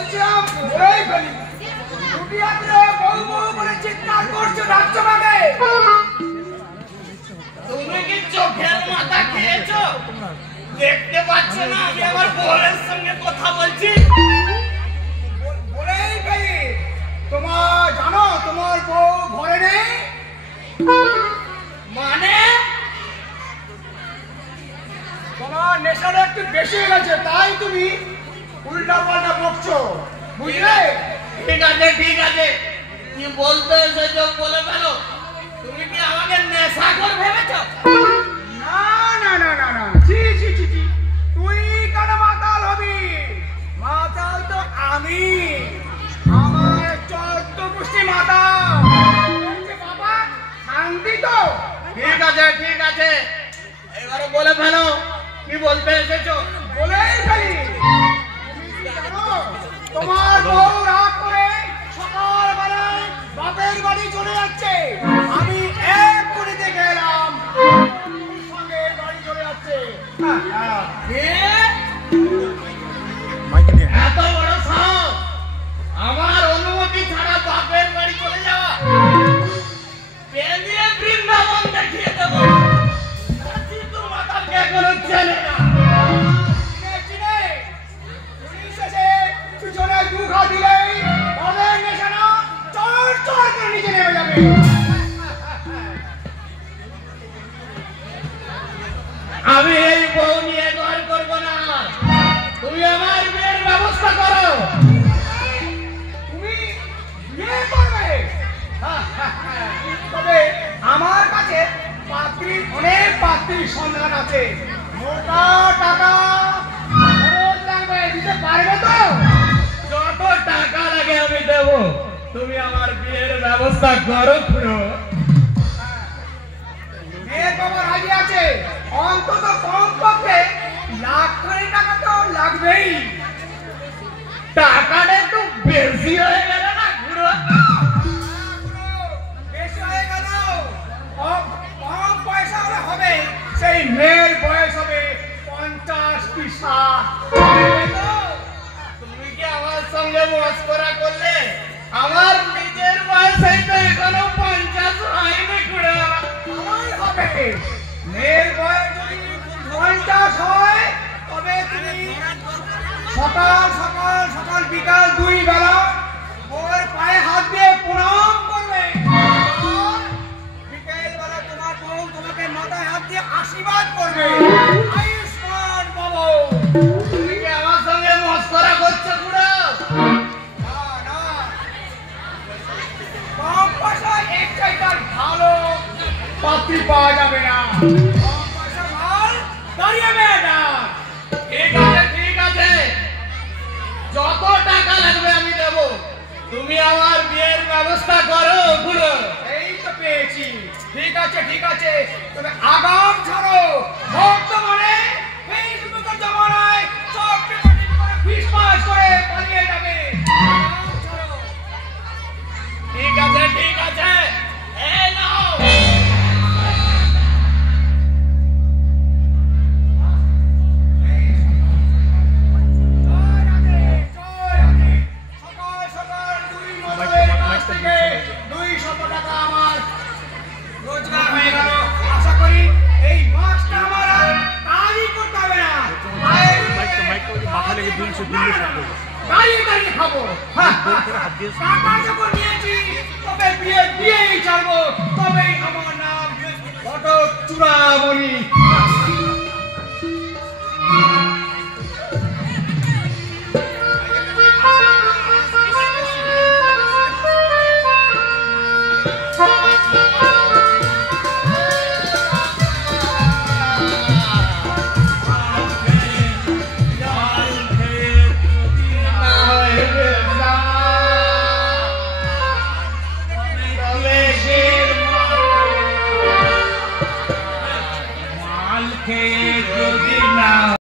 বলছিলাম ওই ফেলি দুটি হাতে বউ বউ বলে চিৎকার করছো ডাকছো কাকে? তুমি কি চোখের মাথা খেয়েছো? দেখতে পাচ্ছ না আমি আমার বউয়ের সঙ্গে কথা বলছি? বলেই ফেলি তোমার জানো তোমার বউ ঘরে নেই? মানে তোমার নেশাটা একটু বেশি হয়ে গেছে তাই তুমি উল্টা পাল্টা বকছো বুঝলে? ঠিক আছে ঠিক আছে, তুমি বলতে এসেছো বলে ফেলো। তুমি কি আমাকে নেশাখোর ভেবেছো? না না না না না ছি ছি ছি ছি, তুই কেন মাতাল হবি? মাতাল তো আমি, আমার 14 গোষ্ঠী মাতাল। বাবা শান্তি তো? ঠিক আছে, এবারে বলে ফেলো কি বলতে এসেছো? বলেই ফেলি তুমি কি জানো তোমার বউ রাগ করে সকালবেলায় বাপের বাড়ি চলে যাচ্ছে, আমি এক করে দেখে এলাম সঙ্গে বাড়ি চলে যাচ্ছে। এত বড় সাহস, আমার অনুমতি ছাড়া বাপের বাড়ি চলে যাওয়া? পেলিয়ে বৃন্দাবন দেখিয়ে দেবো। কিন্তু মাতালকে এখনো চেনে না। পুলিশ এসে পিছনে দুঘা দিলেই তাদের নেশানা চড় চড় করে নিচে নেমে যাবে। আমি এই বউ নিয়ে ঘর করবো না, তুমি আমার বিয়ের ব্যবস্থা করো। তুমি বিয়ে করবে? তবে আমার কাছে অনেক পাত্রীর সন্ধান আছে, মোটা টাকা খরচ লাগবে, দিতে পারবে তো? যত টাকা লাগে আমি দেবো, তুমি আমার বিয়ের ব্যবস্থা করো। বিয়ে বাবা রাজি আছে, অন্তত কমপক্ষে লাখ টাকা তো লাগবেই। টাকাটা একটু বেশি হয়ে গেল না খুড়ো? বেশি হয়ে গেল, কম পয়সা হলে হবে, সেই মেয়ের বয়স হবে 50 কি 60। তুমি কি আমার সঙ্গে মস্করা করলে? আমার নিজের বয়সে তো এখনো 50 হয়নি খুড়ো। আমার হবে, মেয়ের বয়স যদি 50 হয় তবে তুমি সকাল সকাল সকাল বিকাল 2 বেলা ওর পায়ে হাত দিয়ে প্রণাম করবে, আর বিকেল বেলা তোমার বউ তোমাকে মাথায় হাত দিয়ে আশীর্বাদ করবে, আয়ুষ্মান বাবা। তুমি কি আমার সঙ্গে মস্করা করছো খুড়ো? না না, কম পয়সায় এক চাইটার ভালো পাত্রী পাওয়া যাবে না, কম পয়সা মাল দাঁড়িয়ে মেয়েটা। ঠিক আছে, যত টাকা লাগবে আমি দেবো, তুমি আমার বিয়ের ব্যবস্থা করো খুড়ো। এই তো পেয়েছি, ঠিক আছে, তবে আগাম ছাড়ো, বর্তমানে ফেসবুকের জমানায় সব ফিস পাস করে পালিয়ে যাবে। আগাম ছাড়ো। ঠিক আছে, এই নাও। জয় রাধে, সকাল সকাল 2 মডেলের কাছ থেকে 200 টাকা আমার রোজগার হয়ে গেল। আশা করি এই মাসটা আমার আর কাজই করতে হবে না, দাঁড়িয়ে দাঁড়িয়ে খাবো। টাকা যখন নিয়েছি